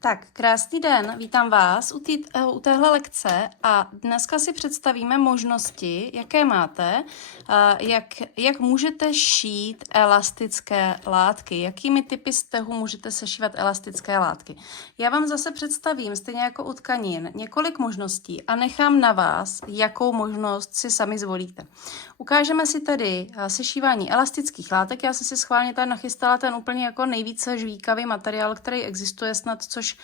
Tak, krásný den, vítám vás u téhle lekce a dneska si představíme možnosti, jaké máte, jak můžete šít elastické látky, jakými typy stehů můžete sešívat elastické látky. Já vám zase představím, stejně jako u tkanin, několik možností a nechám na vás, jakou možnost si sami zvolíte. Ukážeme si tedy sešívání elastických látek. Já jsem si schválně tady nachystala ten úplně jako nejvíce žvíkavý materiál, který existuje snad, což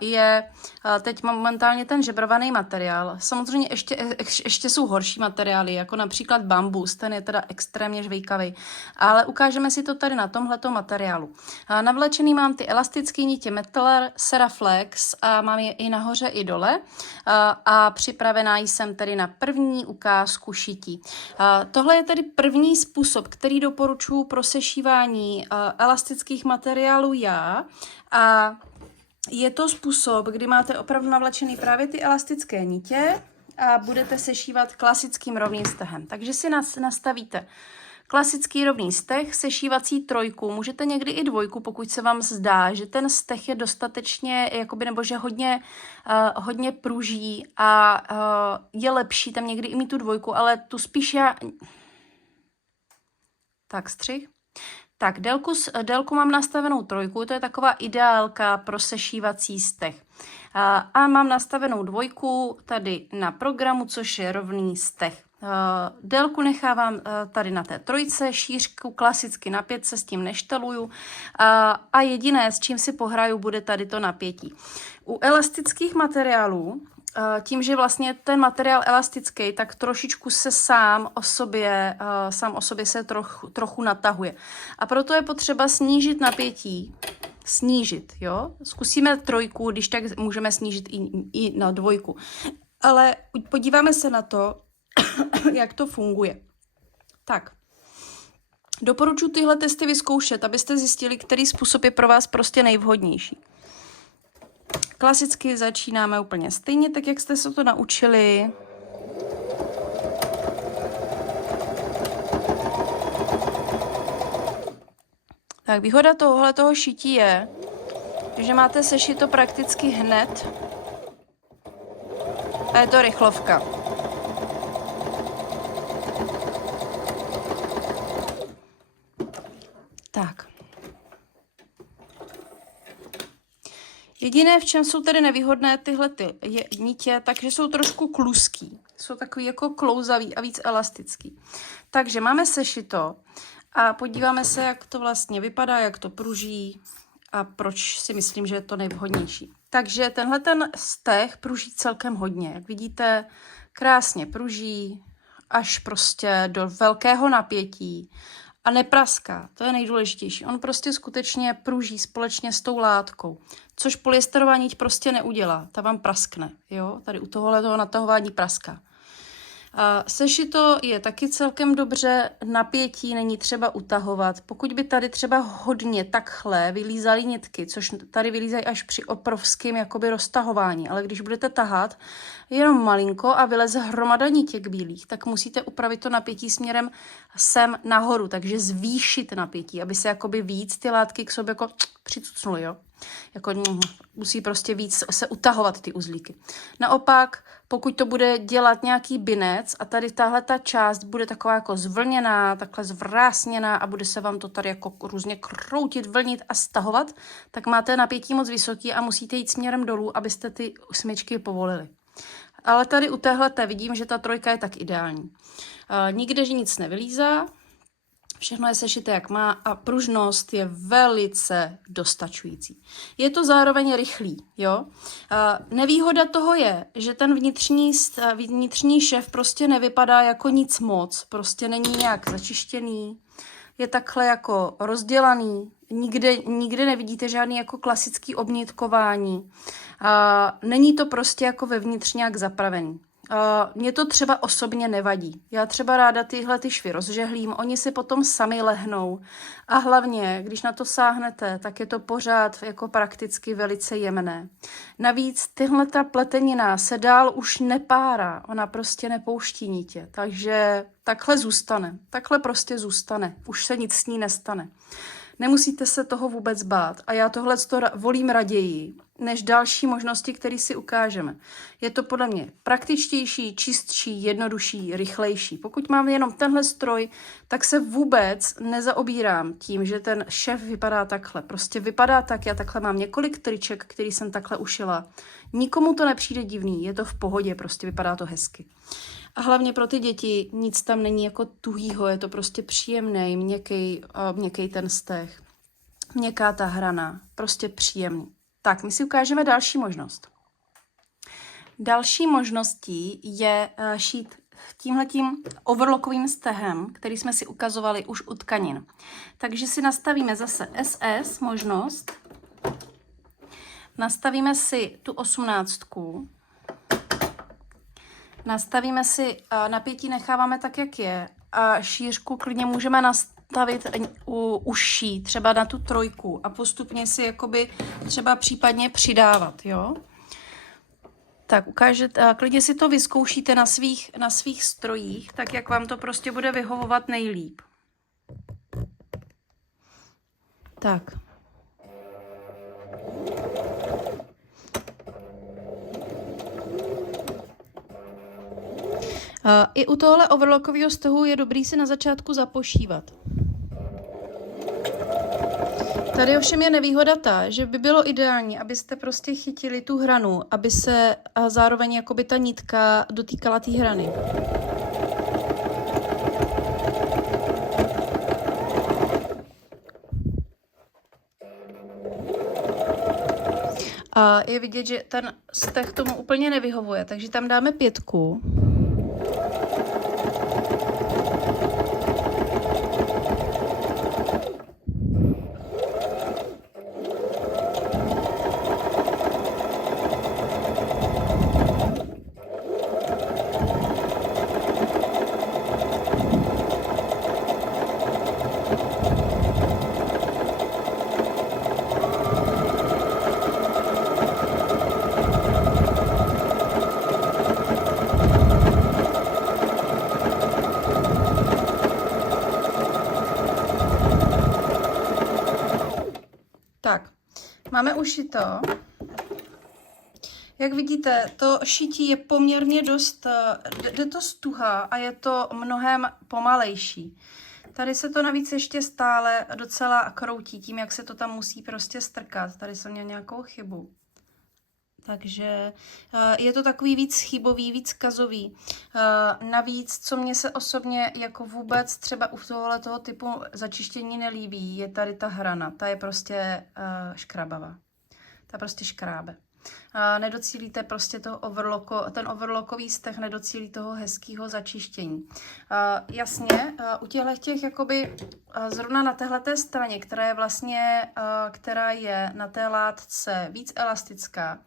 je teď momentálně ten žebrovaný materiál. Samozřejmě ještě jsou horší materiály, jako například bambus, ten je teda extrémně žvíkavý, ale ukážeme si to tady na tomhletom materiálu. Navlečený mám ty elastické nitě Metaller Seraflex a mám je i nahoře, i dole a připravená jsem tedy na první ukázku šití. Tohle je tedy první způsob, který doporučuji pro sešívání elastických materiálů já a je to způsob, kdy máte opravdu navlečený právě ty elastické nitě a budete sešívat klasickým rovným stehem. Takže si nastavíte klasický rovný steh, sešívací trojku, můžete někdy i dvojku, pokud se vám zdá, že ten steh je dostatečně, jakoby, nebo že hodně pruží a je lepší tam někdy i mít tu dvojku, ale tu spíš já... Tak, střih. Tak, délku mám nastavenou trojku, to je taková ideálka pro sešívací steh. A mám nastavenou dvojku tady na programu, což je rovný steh. Délku nechávám tady na té trojce, šířku klasicky na 5, s tím nešteluju a jediné, s čím si pohraju, bude tady to napětí. U elastických materiálů, tím, že vlastně ten materiál elastický, tak trošičku se sám o sobě se trochu natahuje. A proto je potřeba snížit napětí. Snížit, jo? Zkusíme trojku, když tak můžeme snížit i na dvojku. Ale podíváme se na to, jak to funguje. Tak. Doporučuji tyhle testy vyzkoušet, abyste zjistili, který způsob je pro vás prostě nejvhodnější. Klasicky začínáme úplně stejně, tak jak jste se to naučili. Tak výhoda tohoto šití je, že máte sešito prakticky hned a je to rychlovka. Tak. Jediné, v čem jsou tedy nevýhodné tyhle nitě, takže jsou trošku kluský. Jsou takový jako klouzavý a víc elastický. Takže máme sešito a podíváme se, jak to vlastně vypadá, jak to pruží a proč si myslím, že je to nejvhodnější. Takže tenhle ten steh pruží celkem hodně. Jak vidíte, krásně pruží až prostě do velkého napětí. A nepraská, to je nejdůležitější. On prostě skutečně pruží společně s tou látkou, což polyesterová niť prostě neudělá. Ta vám praskne, jo? Tady u tohoto natahování praská. Sešito je taky celkem dobře, napětí není třeba utahovat. Pokud by tady třeba hodně takhle vylízaly nitky, což tady vylízají až při obrovském jakoby roztahování, ale když budete tahat jenom malinko a vyleze hromada nitěk bílých, tak musíte upravit to napětí směrem sem nahoru, takže zvýšit napětí, aby se jakoby víc ty látky k sobě jako přicucnuly, jo. Jako musí prostě víc se utahovat ty uzlíky. Naopak, pokud to bude dělat nějaký binec a tady tahle ta část bude taková jako zvlněná, takhle zvrásněná a bude se vám to tady jako různě kroutit, vlnit a stahovat, tak máte napětí moc vysoký a musíte jít směrem dolů, abyste ty smyčky povolili. Ale tady u téhleté vidím, že ta trojka je tak ideální. Nikde, že nic nevylízá, všechno je sešité, jak má a pružnost je velice dostačující. Je to zároveň rychlý, jo. Nevýhoda toho je, že ten vnitřní šev prostě nevypadá jako nic moc, prostě není nějak začištěný, je takhle jako rozdělaný, nikde nevidíte žádný jako klasický obnitkování. Není to prostě jako vevnitř nějak zapravený. Mně to třeba osobně nevadí. Já třeba ráda tyhle švy rozžehlím, oni si potom sami lehnou. A hlavně, když na to sáhnete, tak je to pořád jako prakticky velice jemné. Navíc tyhle ta pletenina se dál už nepárá, ona prostě nepouští nitě, takže takhle zůstane, takhle prostě zůstane, už se nic s ní nestane. Nemusíte se toho vůbec bát a já tohle volím raději, než další možnosti, které si ukážeme. Je to podle mě praktičtější, čistší, jednodušší, rychlejší. Pokud mám jenom tenhle stroj, tak se vůbec nezaobírám tím, že ten šéf vypadá takhle. Prostě vypadá tak, já takhle mám několik triček, který jsem takhle ušila. Nikomu to nepřijde divný, je to v pohodě, prostě vypadá to hezky. A hlavně pro ty děti nic tam není jako tuhýho, je to prostě příjemný, měkký ten steh. Měkká ta hrana, prostě příjemný. Tak, my si ukážeme další možnost. Další možností je šít tímhletím overlockovým stehem, který jsme si ukazovali už u tkanin. Takže si nastavíme zase SS možnost. Nastavíme si tu 18. Nastavíme si, napětí necháváme tak, jak je. A šířku klidně můžeme nastavit užší, třeba na tu 3 a postupně si jakoby třeba případně přidávat, jo. Tak ukážete, klidně si to vyzkoušíte na svých strojích, tak jak vám to prostě bude vyhovovat nejlíp. Tak. I u tohle overlockového stehu je dobrý si na začátku zapošívat. Tady ovšem je nevýhoda ta, že by bylo ideální, abyste prostě chytili tu hranu, aby se zároveň jakoby ta nitka dotýkala té hrany. A je vidět, že ten steh tomu úplně nevyhovuje, takže tam dáme 5. Tak, máme ušito. Jak vidíte, to šití je poměrně dost, jde to stuha a je to mnohem pomalejší. Tady se to navíc ještě stále docela kroutí tím, jak se to tam musí prostě strkat. Tady jsem měla nějakou chybu. Takže je to takový víc chybový, víc kazový. Navíc, co mě se osobně jako vůbec třeba u tohoto typu začištění nelíbí, je tady ta hrana. Ta je prostě škrabavá. Ta prostě škrábe. Nedocílíte prostě ten overlockový steh nedocílí toho hezkého začištění. Jasně, u těch jakoby zrovna na téhleté straně, která je na té látce víc elastická,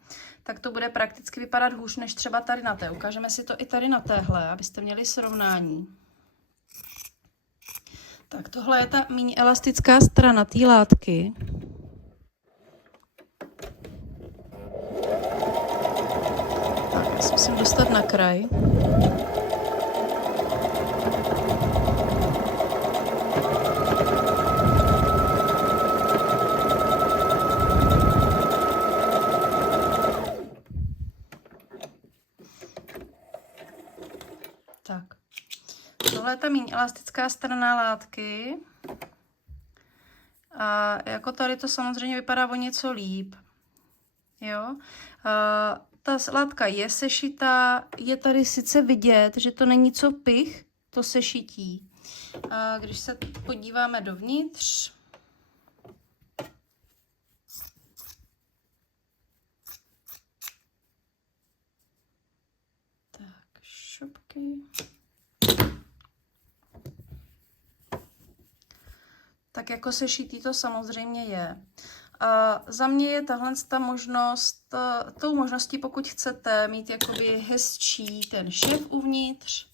tak to bude prakticky vypadat hůř než třeba tady na té. Ukážeme si to i tady na téhle, abyste měli srovnání. Tak tohle je ta méně elastická strana té látky. Musím dostat na kraj. Tak. Tohle je ta méně elastická strana látky. A jako tady to samozřejmě vypadá o něco líp. Jo. Ta látka je sešitá, je tady sice vidět, že to není co pich, to sešití. A když se podíváme dovnitř, tak šupky. Tak jako sešitý to samozřejmě je. Za mě je tahle možnost, tou možností, pokud chcete mít jakoby hezčí ten šéf uvnitř,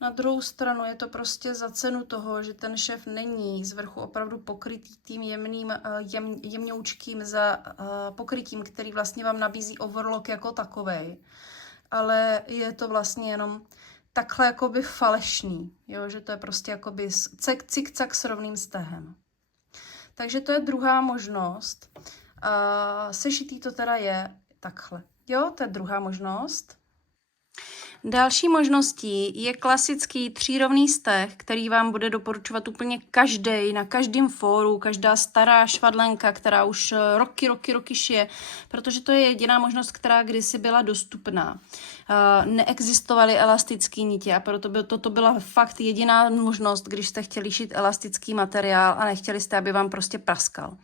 na druhou stranu je to prostě za cenu toho, že ten šéf není z vrchu opravdu pokrytý tím jemňoučkým pokrytím, který vlastně vám nabízí overlock jako takovej, ale je to vlastně jenom takhle jakoby falešný, jo? Že to je prostě jakoby cik-cak s rovným stehem. Takže to je druhá možnost. Sešitý to teda je takhle. Jo, to je druhá možnost. Další možností je klasický třírovný steh, který vám bude doporučovat úplně každý na každém fóru, každá stará švadlenka, která už roky šije, protože to je jediná možnost, která kdysi byla dostupná. Neexistovaly elastické nitě a proto toto byla fakt jediná možnost, když jste chtěli šít elastický materiál a nechtěli jste, aby vám prostě praskal.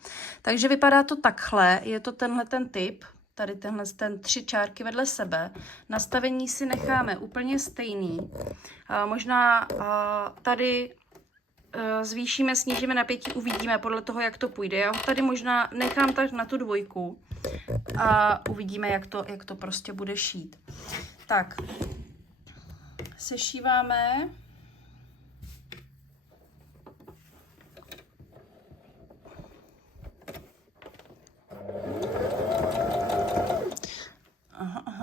Takže vypadá to takhle, je to tenhle ten typ. Tady ten 3 čárky vedle sebe. Nastavení si necháme úplně stejný. Možná tady zvýšíme, snížíme napětí, uvidíme podle toho, jak to půjde. Já ho tady možná nechám tak na tu 2 a uvidíme, jak to prostě bude šít. Tak, sešíváme.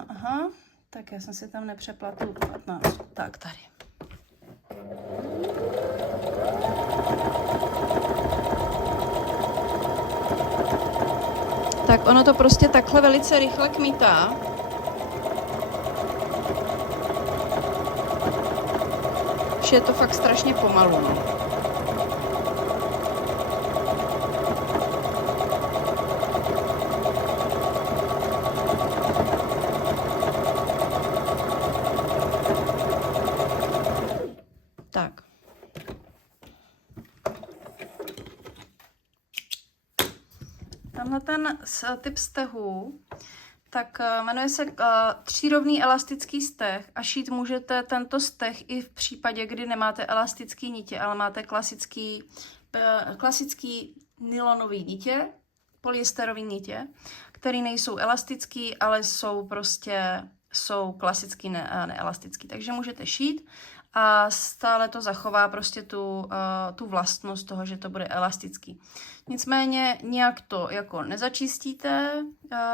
Aha. Tak já jsem si tam nepřeplatila 15. Tak tady. Tak ono to prostě takhle velice rychle kmitá. Že je to fakt strašně pomalu. No. Tak. Tamhle ten typ stehu, tak jmenuje se třírovný elastický steh a šít můžete tento steh i v případě, kdy nemáte elastický nitě, ale máte klasický nylonový nitě, polyesterový nitě, které nejsou elastický, ale jsou klasický neelastický. Takže můžete šít a stále to zachová prostě tu vlastnost toho, že to bude elastický. Nicméně nějak to jako nezačistíte,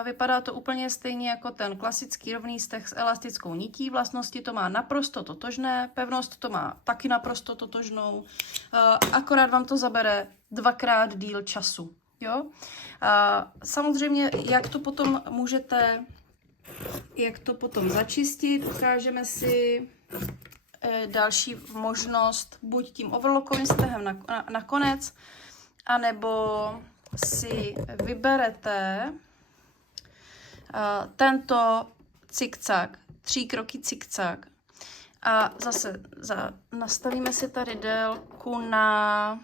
vypadá to úplně stejně jako ten klasický rovný steh s elastickou nití, vlastnosti to má naprosto totožné, pevnost to má taky naprosto totožnou, akorát vám to zabere 2x díl času. Jo? Samozřejmě, jak to potom začistit, ukážeme si další možnost, buď tím overlockovým stehem nakonec, anebo si vyberete tento cikcak, 3 kroky cikcak a zase nastavíme si tady délku na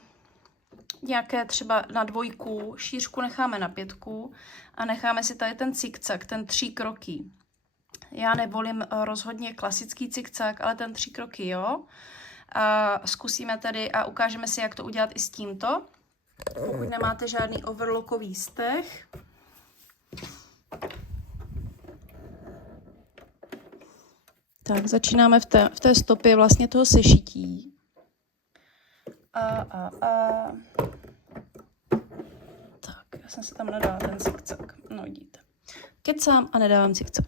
nějaké třeba na 2, šířku necháme na 5 a necháme si tady ten cikcak, ten 3 kroky. Já nevolím rozhodně klasický cikcak, ale ten 3 kroky, jo. A zkusíme tady a ukážeme si, jak to udělat i s tímto. Pokud nemáte žádný overlockový steh. Tak, začínáme v té stopě vlastně toho sešití. Tak, já jsem si tam nedala ten cikcak. No, vidíte. Kecám a nedávám cikcak.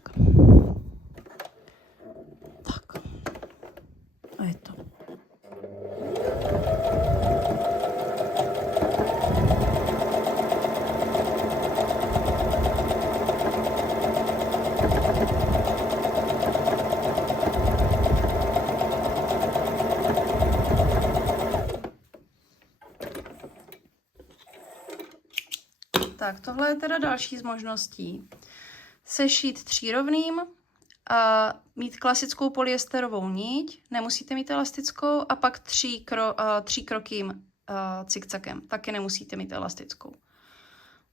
Tak. A je to. Tak, tohle je teda další z možností. Sešít třírovným, a mít klasickou polyesterovou niť, nemusíte mít elastickou, a pak 3 krokým cikcakem, taky nemusíte mít elastickou.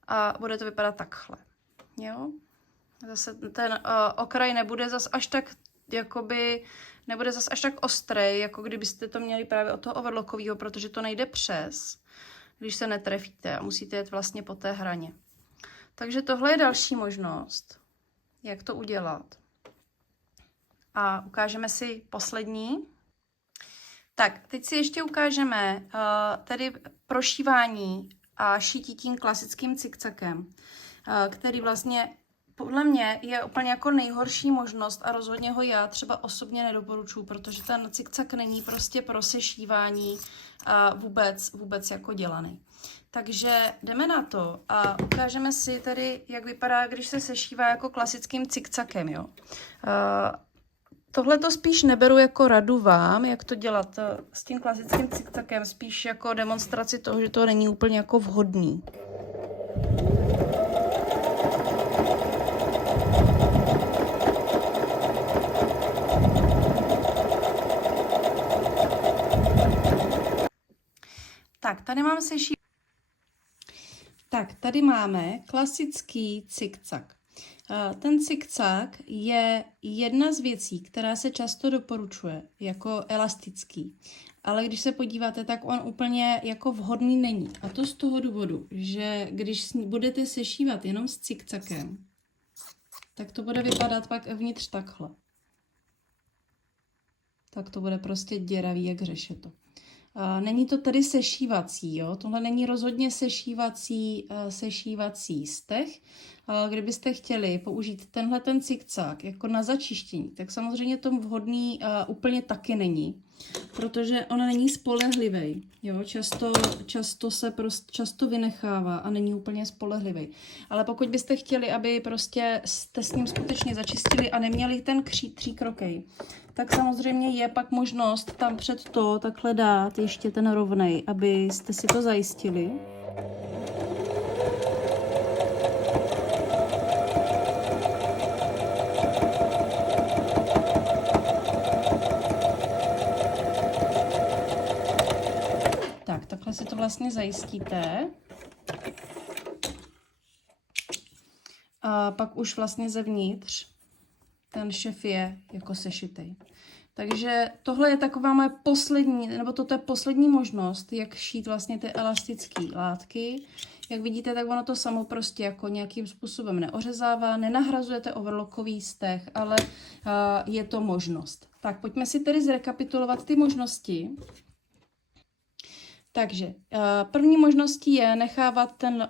A bude to vypadat takhle. Jo? Zase ten okraj nebude zas až tak ostrý, jako kdybyste to měli právě od toho overlockového, protože to nejde přes, když se netrefíte a musíte jet vlastně po té hraně. Takže tohle je další možnost, jak to udělat. A ukážeme si poslední. Tak, teď si ještě ukážeme tedy prošívání a šití tím klasickým cikcakem, který vlastně podle mě je úplně jako nejhorší možnost a rozhodně ho já třeba osobně nedoporučuji, protože ten cikcak není prostě pro sešívání a vůbec jako dělaný. Takže jdeme na to a ukážeme si tedy, jak vypadá, když se sešívá jako klasickým cikcakem, jo. Tohle to spíš neberu jako radu vám, jak to dělat s tím klasickým cikcakem, spíš jako demonstraci toho, že to není úplně jako vhodný. Tak, tady mám tady máme klasický cikcak. Ten cikcak je jedna z věcí, která se často doporučuje jako elastický. Ale když se podíváte, tak on úplně jako vhodný není. A to z toho důvodu, že když budete sešívat jenom s cikcakem, tak to bude vypadat pak vnitř takhle. Tak to bude prostě děravý jak řešeto. Není to tedy sešívací, jo? Tohle není rozhodně sešívací steh. Kdybyste chtěli použít tenhle ten cikcak jako na začištění, tak samozřejmě to vhodný úplně taky není, protože on není spolehlivý. Jo? Často vynechává a není úplně spolehlivý. Ale pokud byste chtěli, aby prostě jste s ním skutečně začistili a neměli ten tříkrokej, tak samozřejmě je pak možnost tam před to takhle dát ještě ten rovnej, abyste si to zajistili. Tak, takhle si to vlastně zajistíte. A pak už vlastně zevnitř ten šef je jako sešitej. Takže tohle je taková moje poslední, nebo toto je poslední možnost, jak šít vlastně ty elastické látky. Jak vidíte, tak ono to samo prostě jako nějakým způsobem neořezává, nenahrazujete overlockový steh, ale je to možnost. Tak pojďme si tedy zrekapitulovat ty možnosti. Takže první možností je nechávat ten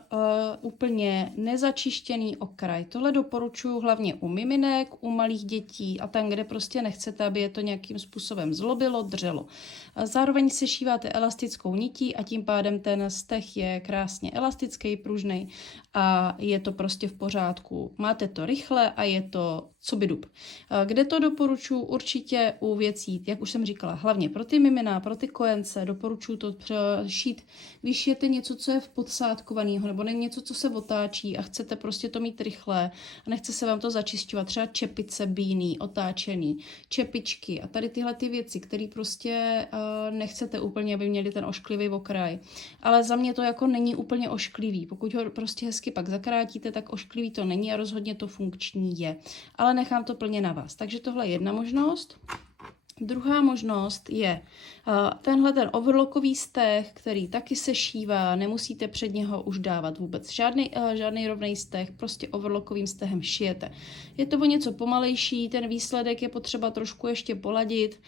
úplně nezačištěný okraj. Tohle doporučuji hlavně u miminek, u malých dětí a tam, kde prostě nechcete, aby je to nějakým způsobem zlobilo, dřelo. Zároveň sešíváte elastickou nití a tím pádem ten steh je krásně elastický, pružný a je to prostě v pořádku. Máte to rychle a je to co by dub. Kde to doporučuji? Určitě u věcí, jak už jsem říkala, hlavně pro ty mimina, pro ty kojence, doporučuji to šít, když šijete něco, co je v podsádkovaného, nebo něco, co se otáčí a chcete prostě to mít rychle a nechce se vám to začišťovat, třeba čepice bíný, otáčený, čepičky a tady tyhle ty věci, které prostě nechcete úplně, aby měli ten ošklivý okraj. Ale za mě to jako není úplně ošklivý. Pokud ho prostě hezky pak zakrátíte, tak ošklivý to není a rozhodně to funkční je. Ale nechám to plně na vás. Takže tohle je jedna možnost. Druhá možnost je tenhle ten overlockový steh, který taky se šívá, nemusíte před něho už dávat vůbec žádný rovný steh, prostě overlockovým stehem šijete. Je to o něco pomalejší, ten výsledek je potřeba trošku ještě poladit,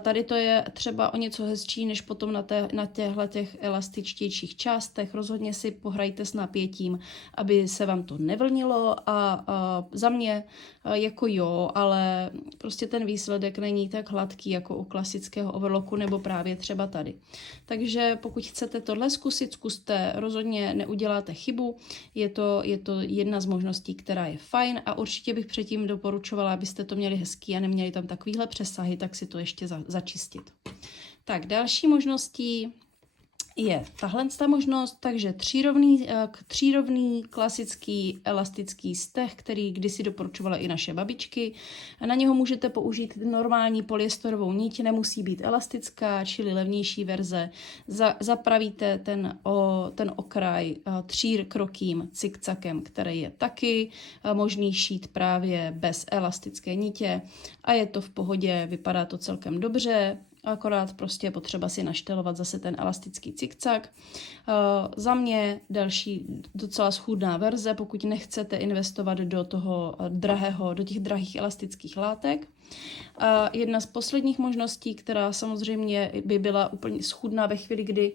tady to je třeba o něco hezčí, než potom na těch elastičtějších částech, rozhodně si pohrajte s napětím, aby se vám to nevlnilo a za mě jako jo, ale prostě ten výsledek není tak hladký jako u klasického overlocku nebo právě třeba tady. Takže pokud chcete tohle zkusit, zkuste, rozhodně neuděláte chybu, je to jedna z možností, která je fajn a určitě bych předtím doporučovala, abyste to měli hezký a neměli tam takovýhle přesahy, tak si to ještě začistit. Tak další možností je tahle možnost, takže třírovný klasický elastický steh, který kdysi doporučovala i naše babičky. A na něho můžete použít normální polyesterovou niť, nemusí být elastická, čili levnější verze. Zapravíte ten okraj tříkrokým cikcakem, který je taky možný šít právě bez elastické nitě a je to v pohodě, vypadá to celkem dobře. Akorát prostě je potřeba si naštelovat zase ten elastický cikcak. Za mě další docela schůdná verze, pokud nechcete investovat do těch drahých elastických látek. Jedna z posledních možností, která samozřejmě by byla úplně schůdná ve chvíli, kdy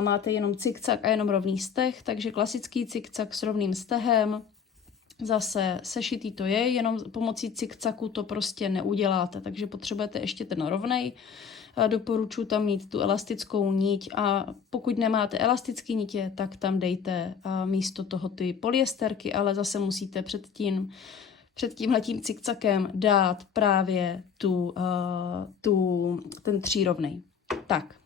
máte jenom cikcak a jenom rovný steh, takže klasický cikcak s rovným stehem, Zase sešitý to je, jenom pomocí cikcaku to prostě neuděláte, takže potřebujete ještě ten rovnej. Doporučuji tam mít tu elastickou niť a pokud nemáte elastické nitě, tak tam dejte místo toho ty polyesterky, ale zase musíte před tímhletím cikcakem dát právě ten třírovnej. Tak,